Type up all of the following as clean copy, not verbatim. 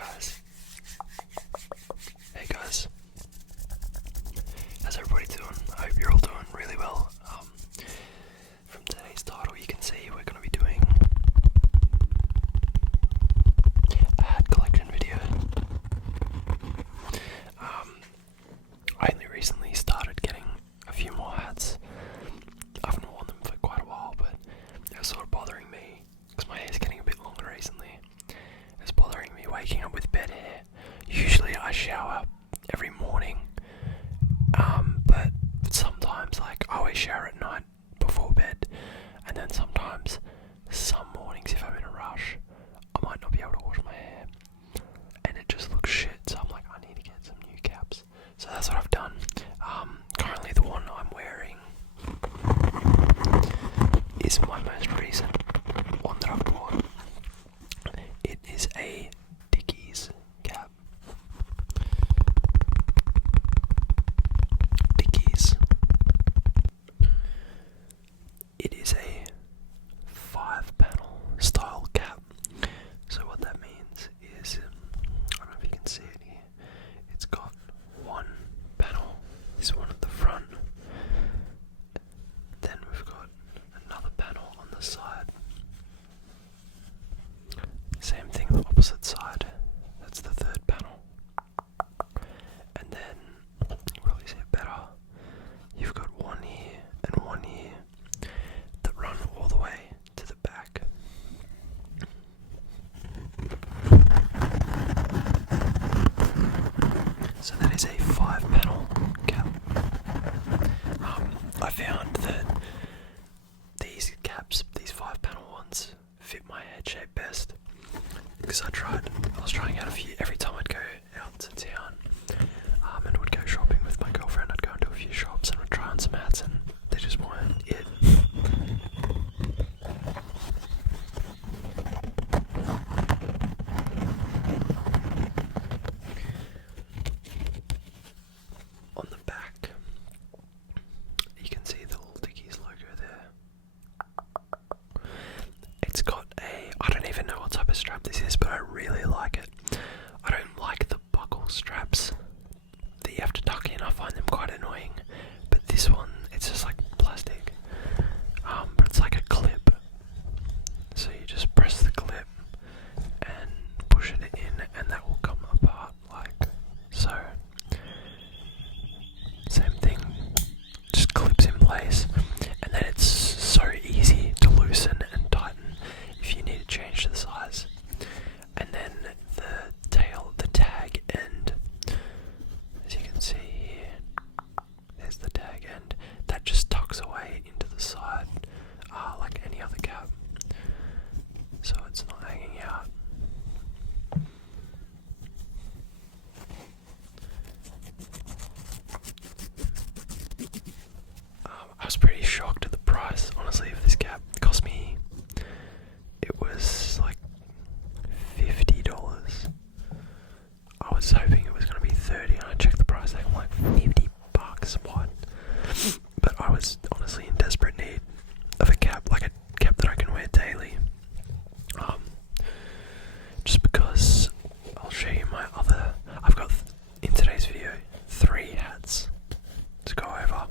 guys. Hey guys. How's everybody doing? I hope you're all doing really well. From today's title you can see we're going to be doing a hat collection video. I only recently started getting a few more hats. I haven't worn them for quite a while, but they were sort of bothering me because my hair's getting a bit longer recently. It's bothering me waking up with bed hair. Usually I shower every morning, but sometimes like I always shower at night before bed, and then sometimes some mornings if I'm in a rush I might not be able to wash my hair and it just looks shit, so I'm like I need to get some new caps. So that's what I've done. Currently the one I'm wearing is my most recent one that I've bought. It is a Dickies cap. Dickies. It is a 5-panel style cap. So what that means is, I don't know if you can see it here, it's got one panel, this one at the front, then we've got another panel on the side, same thing on the opposite side, that's the third panel, and then, you probably see it better, you've got one here and one here that run all the way to the back. So that is a 5-panel cap. I found that these caps, these 5-panel ones, fit my head shape best. Because I was trying out a few, every time I'd go out to town and would go shopping with my girlfriend, I'd go into a few shops and would try on some hats and they just weren't it. On the back, you can see the little Dickies logo there. It's got I don't even know what type of strap this is, but I really like it. I don't like the buckle straps that you have to tuck in. I find them quite annoying. But this one, it's just like plastic. But it's like a clip. So you just press the clip and push it in and that will come apart like so. Same thing, just clips in place. And then it's so easy to loosen and tighten if you need to change the size. And then the tag end, as you can see here, there's the tag end, that just tucks away into the side like any other cap, so it's not hanging out. I was pretty shocked at the price, honestly, of this cap. It cost me, it was like $50. I was hoping it was going to be $30 and I checked the price tag, I'm like $50, what? But I was honestly in desperate need of a cap, like a cap that I can wear daily. Just because I'll show you my other, I've got in today's video 3 hats to go over.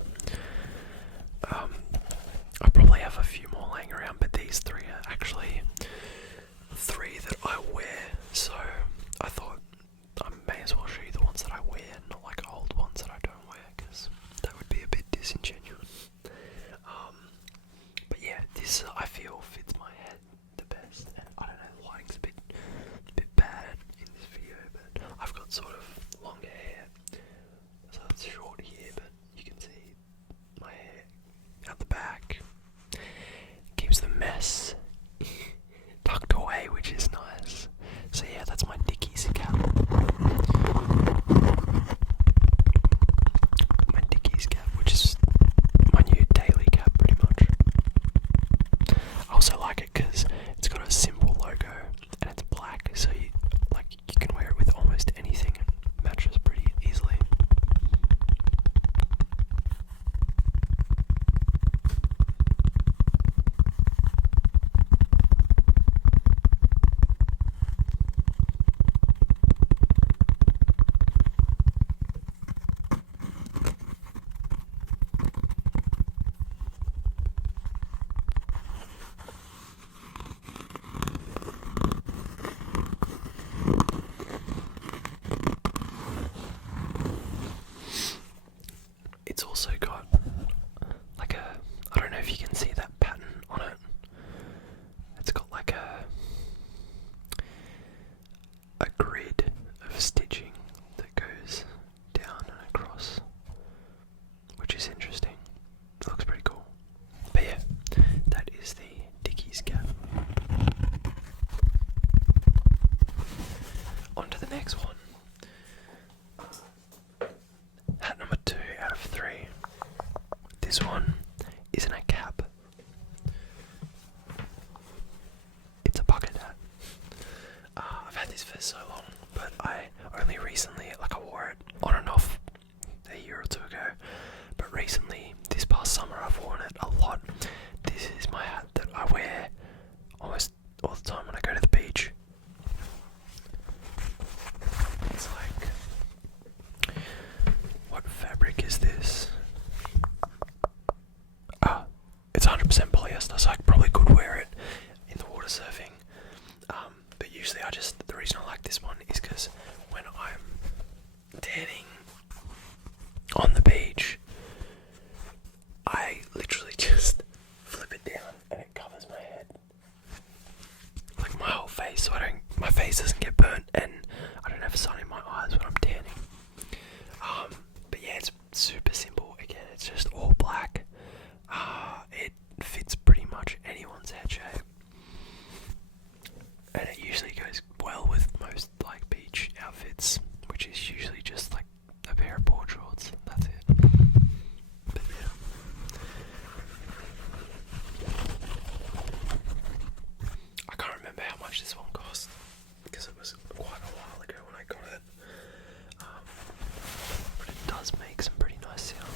I probably have a few more laying around, but these 3 are actually 3 that I wear, so I thought I may as well show you the ones that I wear, not like old ones that I don't wear, because that would be a bit disingenuous. But yeah, this I feel fits my head the best, and I don't know, the lighting's a bit bad in this video, but I've got sort of longer hair, so it's short here, but you can see my hair out the back. Keeps the mess tucked away, which is nice. So yeah, that's my Dickies cap. My Dickies cap, which is my new daily cap pretty much. I also like it because it's got a simple logo and it's black, so you can wear it with almost anything and it's also got like a, I don't know if you can see that pattern on it. It's got like a grid of stitching that goes down and across, which is interesting. It looks pretty cool. But yeah, that is the Dickies cap. On to the next one. Hat number 2 out of 3. This one isn't a cap. It's a bucket hat. I've had this for so long, but I only recently, like I wore it on and off a year or two ago, but recently, this past summer, I've worn it a lot. This is my hat that I wear almost all the time when I go to the beach. It's like, what fabric is this? It's 100% polyester, so I probably could wear it in the water surfing. But usually the reason I like this one is because when I'm tanning on the beach, I literally just flip it down and it covers my head. Like my whole face, so my face doesn't get burnt and I don't have sun in my eyes when I'm tanning. But yeah, it's super simple. Again, it's just all black. It fits pretty much anyone's head shape. And it usually goes well with most like beach outfits, which is usually just like a pair of board shorts. That's it. But yeah. I can't remember how much this one cost because it was quite a while ago when I got it. But it does make some pretty nice sounds.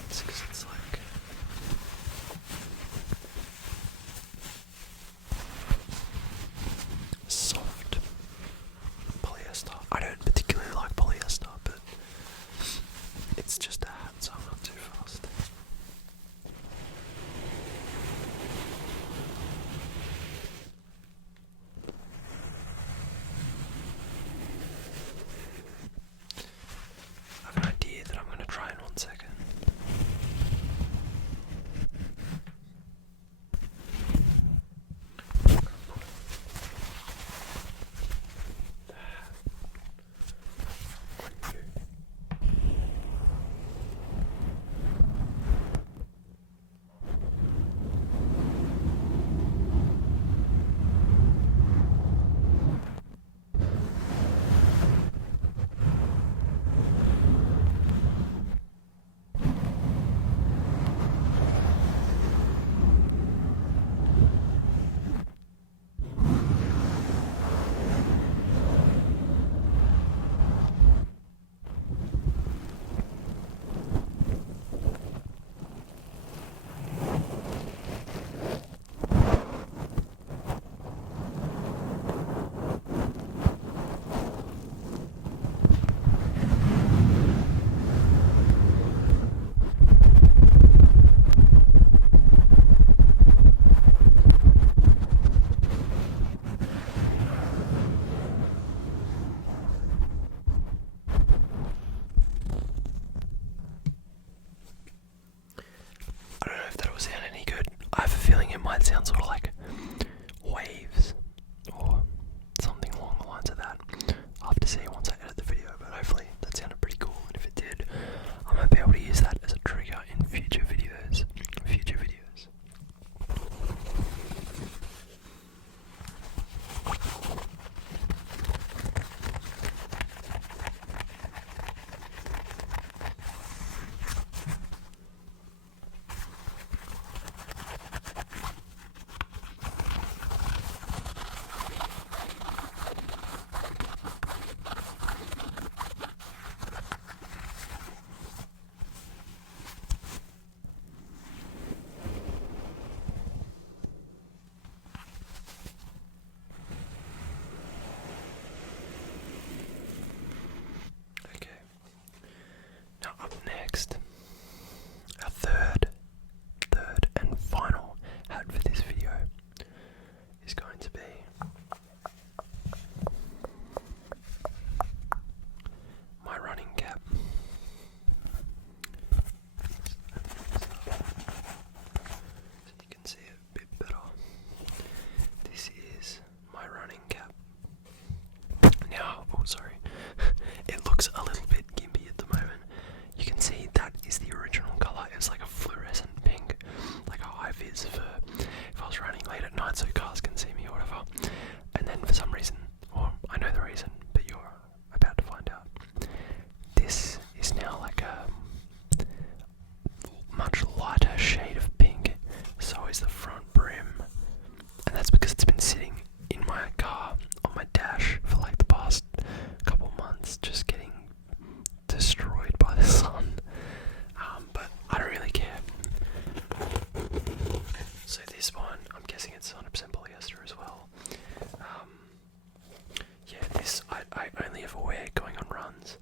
only ever wear going on runs.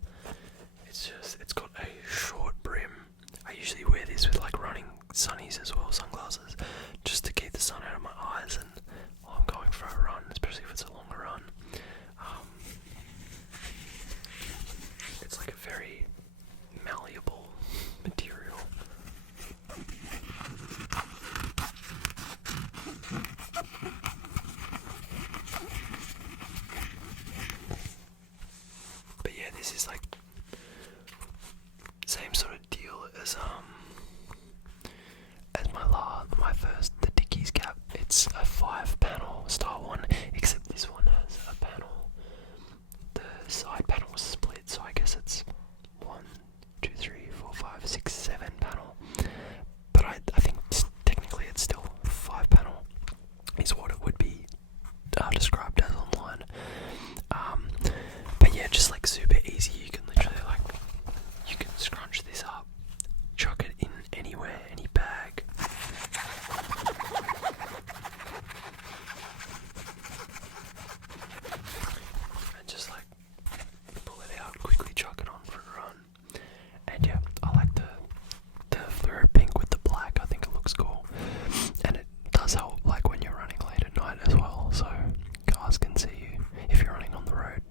It's got a short brim. I usually wear this with like running sunnies as well, sunglasses, just to keep the sun out of my eyes and while I'm going for a run, especially if it's a longer run. It's like a very malleable material. But yeah, this is like same sort of deal as my first, the Dickies cap. It's a 5-panel style one, except this one has a panel. The side panel was split, so I guess it's 1, 2, 3, 4, 5, 6, 7 panel. But I think technically it's still 5-panel, is what it would be described as online. But yeah, just like super easy. You can literally you can scrunch this up, chuck it in anywhere, any bag. And just like pull it out, quickly chuck it on for a run. And yeah, I like the fluoro pink with the black. I think it looks cool. And it does help like when you're running late at night as well, so guys can see you if you're running on the road.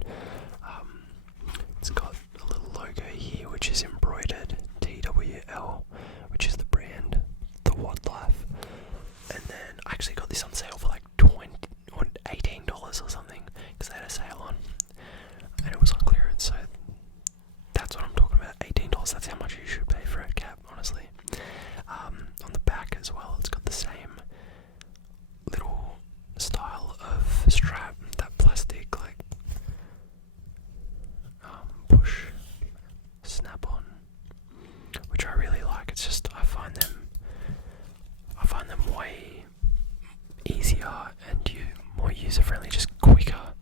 It's got a little logo here which is embroidered TWL, which is the brand, the wildlife. And then I actually got this on sale for like $18 or something, because they had a sale on and it was on clearance. So that's what I'm talking about, $18. That's how much you should pay for a cap, honestly. On the back as well, it's got the same little style of strap, that plastic like push snap on, which I really like. It's just I find them way easier and more user friendly, just quicker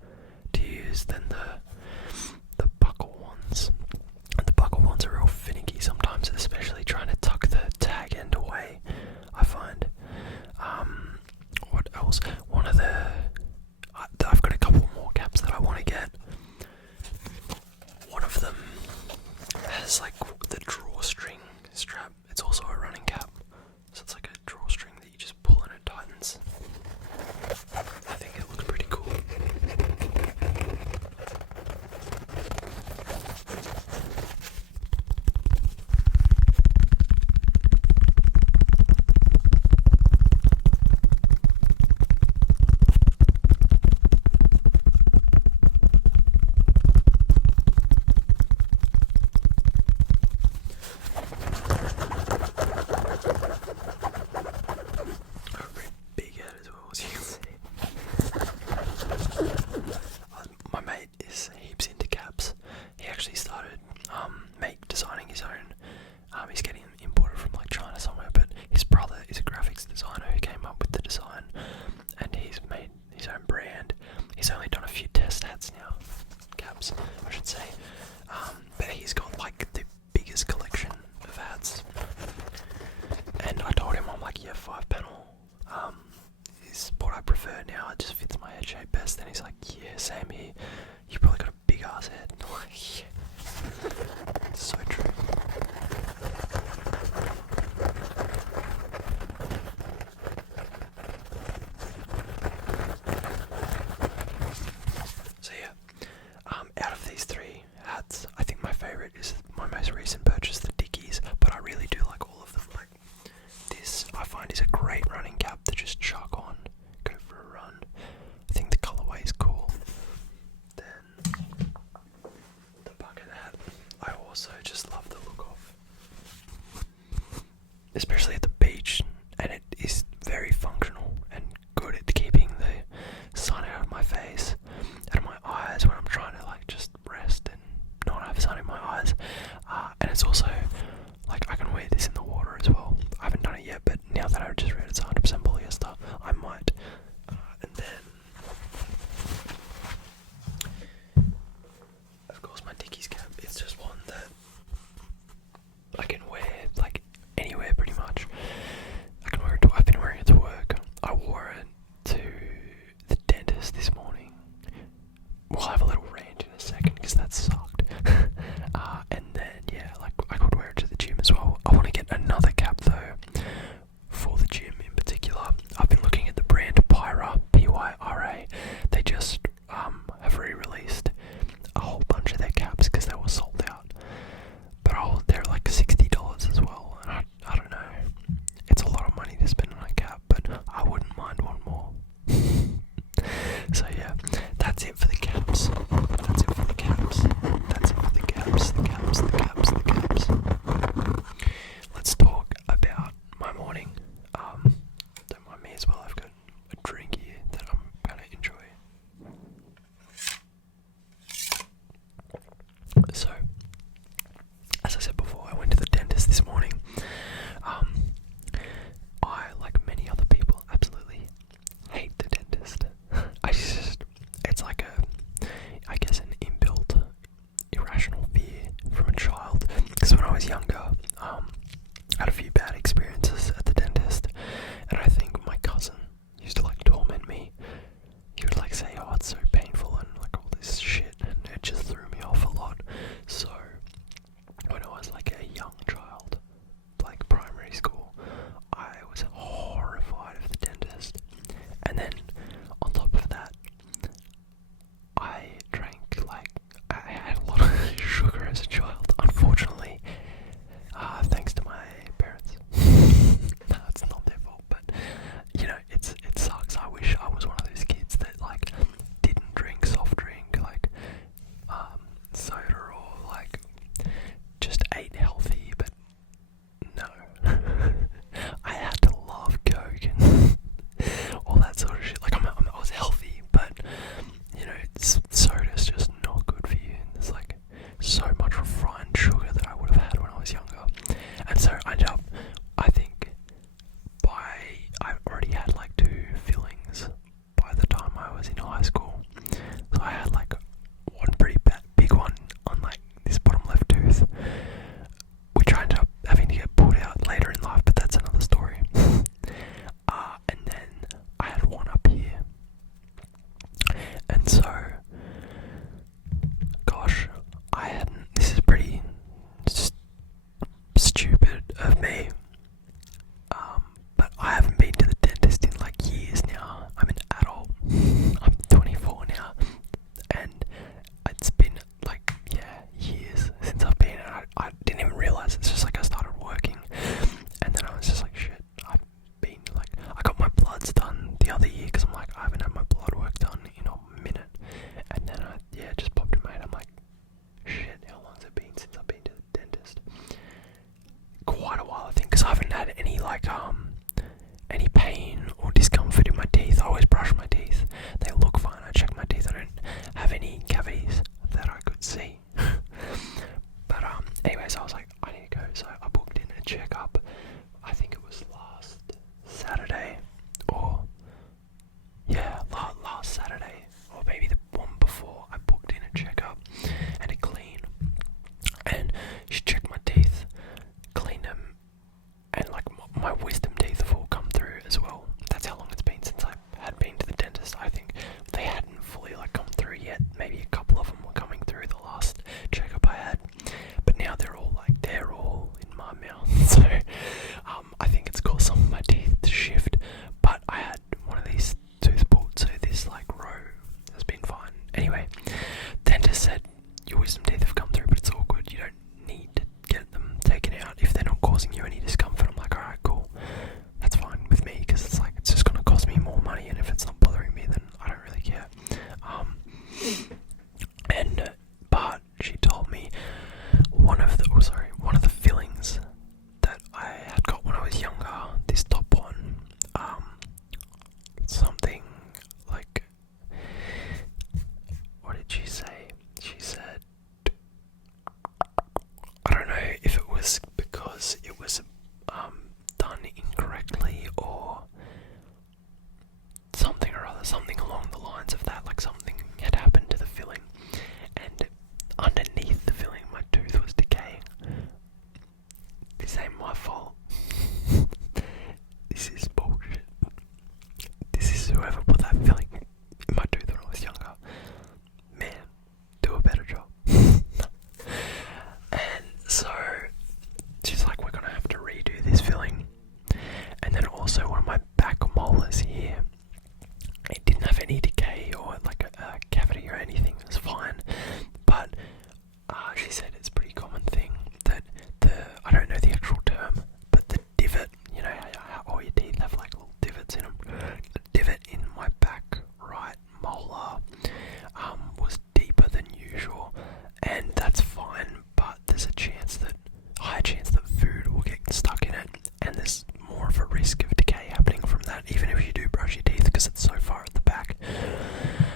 to use than the buckle ones. And the buckle ones are real finicky sometimes, especially trying to tuck the tag end away, I find. What else? I've got a couple more caps that I want to get. One of them has like the drawstring strap. It's also a running cap, so it's like a drawstring that you just pull and it tightens. I think it looks pretty cool. My mate is heaps into caps. He actually started designing his own. He's getting them imported from like China somewhere, but his brother is a graphics designer who came up with the design, and he's made his own brand. He's only done a few test hats now, caps I should say, but he's got like the biggest collection of hats. And I told him, I'm like, yeah, 5-panel is what I prefer now. It just fits my head shape best. And he's like, yeah, same here. You probably got a big ass head. I'm like, yeah. It's so true. So yeah, out of these 3 hats, I think my favourite is my most recent purchase, the Dickies. But I really do like all of them. Like this, I find is a great running cap to just chuck on, go for a run. I think the colourway is cool. Then the bucket hat, I also just love the look of, especially at the beach, and it is very functional and good at keeping the sun out of my face, out of my eyes when I'm trying to like just rest and not have sun in my eyes. And it's also like I can wear this in the water as well. I haven't done it yet, but now that I've just read it's 100% polyester, I might. And then, of course, my Dickies cap. It's just one that I can wear like anywhere pretty much. any pain or discomfort in my teeth. I always brush my teeth. They look fine. I check my teeth. I don't have any cavities that I could see. But anyways, I was like, I need to go. So I booked in a checkup. I think it was last Saturday, or last Saturday, or maybe the one before. I booked in a checkup and a clean, and she checked my teeth, cleaned them, and like my wisdom teeth have all come through as well. That's how long it's been since I had been to the dentist. I think they hadn't fully like come through yet. Maybe a couple of them were coming through the last checkup I had, but now they're all in my mouth. So I think it's caused some of my teeth to shift. But I had one of these tooth pulled, so this like row has been fine. Anyway, dentist said your wisdom teeth have come through, but it's all good. You don't need to get them taken out if they're not causing you any discomfort. I'm like, alright, cool. That's fine with me, because it's like, it's just going to cost me more money, and if it's not bothering me, then I don't really care. But she told me one of the fillings that I had got when I was younger, this top one, something like, what did she say? She said, I don't know if it was because it was done incorrectly or something or other, something along the lines of that, like something had happened to the filling, and underneath the filling my tooth was decaying. This ain't my fault. This is bullshit. This is whoever put that filling in my tooth when I was younger. Man, do a better job. And so she's like, we're gonna have to redo this filling. And then also one of my back molars here, it didn't have any decay or like a cavity or anything. It was fine. But she said it's a pretty common thing that I don't know the actual term, but the divot, you know how all your teeth have like little divots in them. The divot in my back right molar was deeper than usual, and that's fine, but there's a higher chance that food will get stuck in it, and there's more of a risk of decay happening from that, even if you do brush your teeth, because it's so far at the back.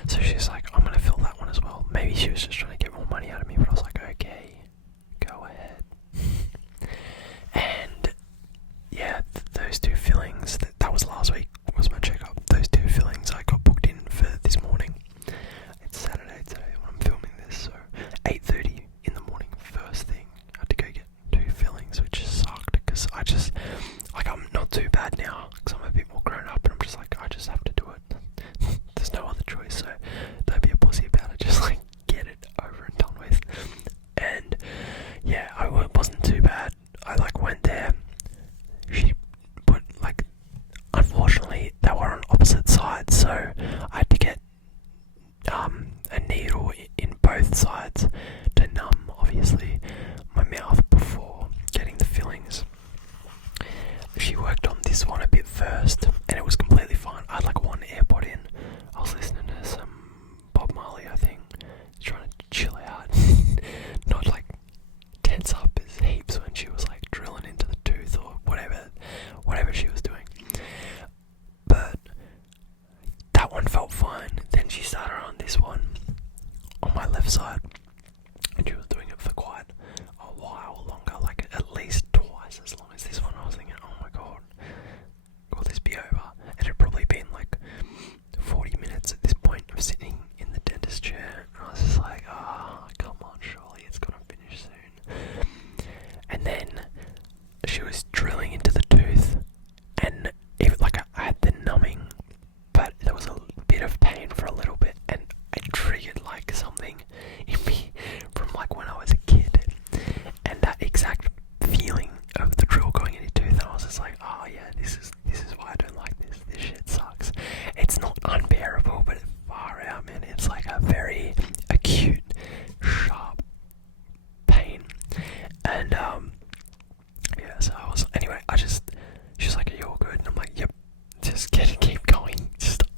So she's like, I'm gonna fill that one as well. Maybe she was just trying to get more money out of me, but I was like, okay, go ahead. And yeah, those two fillings, that was last week, was my checkup. Those two fillings I got booked in for this morning. It's Saturday today when I'm filming this, so 8:30 in the morning, first thing, I had to go get two fillings, which just sucked, because I'm not too bad now, because I'm a bit more grown up, and I'm just like, I just have to do it. There's no other choice, so don't be a pussy about it, just like get it over and done with. And yeah, it wasn't too bad. I like went there, she put like, unfortunately they were on opposite sides, so I had to get a needle in both sides to numb, obviously, my mouth before getting the fillings. She worked on this one a bit first, and it was completely fine. I had like one AirPod in. I was listening to some Bob Marley, I think, trying to chill out, not like tense up as heaps when she was like drilling into the tooth or whatever she was doing. But that one felt fine. Then she started on this one on my left side, and she was doing it for quite a while longer, like at least twice as long as this one. I was thinking, oh my god, will this be over? It had probably been like 40 minutes at this point of sitting in the dentist chair, and I was just like, come on, surely it's gonna finish soon. And then she was drilling into the tooth, and even like I had the numbing, but there was a bit of pain for a little bit, and it triggered like something in me from like when I was a kid, and that exact feeling of the drill going in your tooth, and I was just like, oh yeah, this is why I don't like this. This shit sucks. It's not unbearable, but far out, man. It's like a very acute, sharp pain, and yeah. So she was like, are you all good? And I'm like, yep. Just keep going.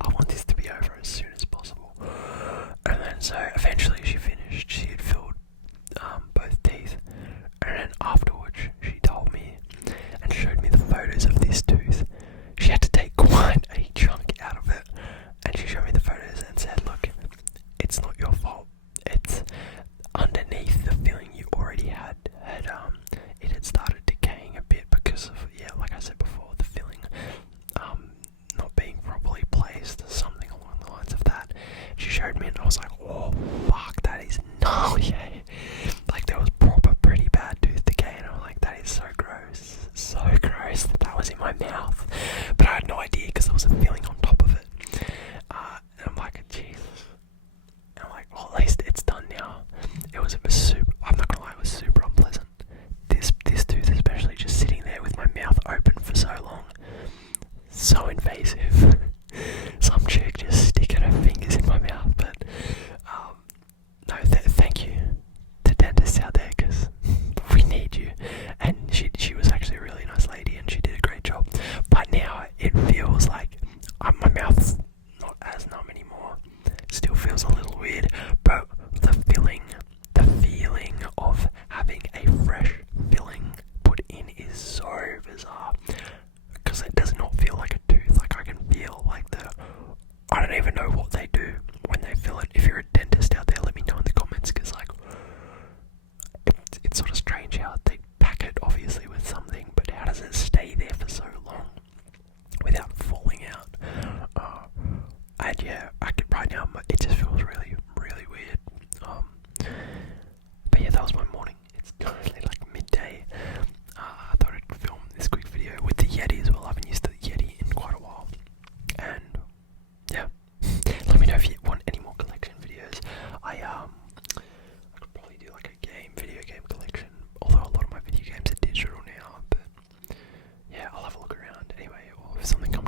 I want this to be over as soon as possible. And then so eventually she finished. She had filled both teeth, and then afterwards she told me and showed me the photos of this tooth. something comes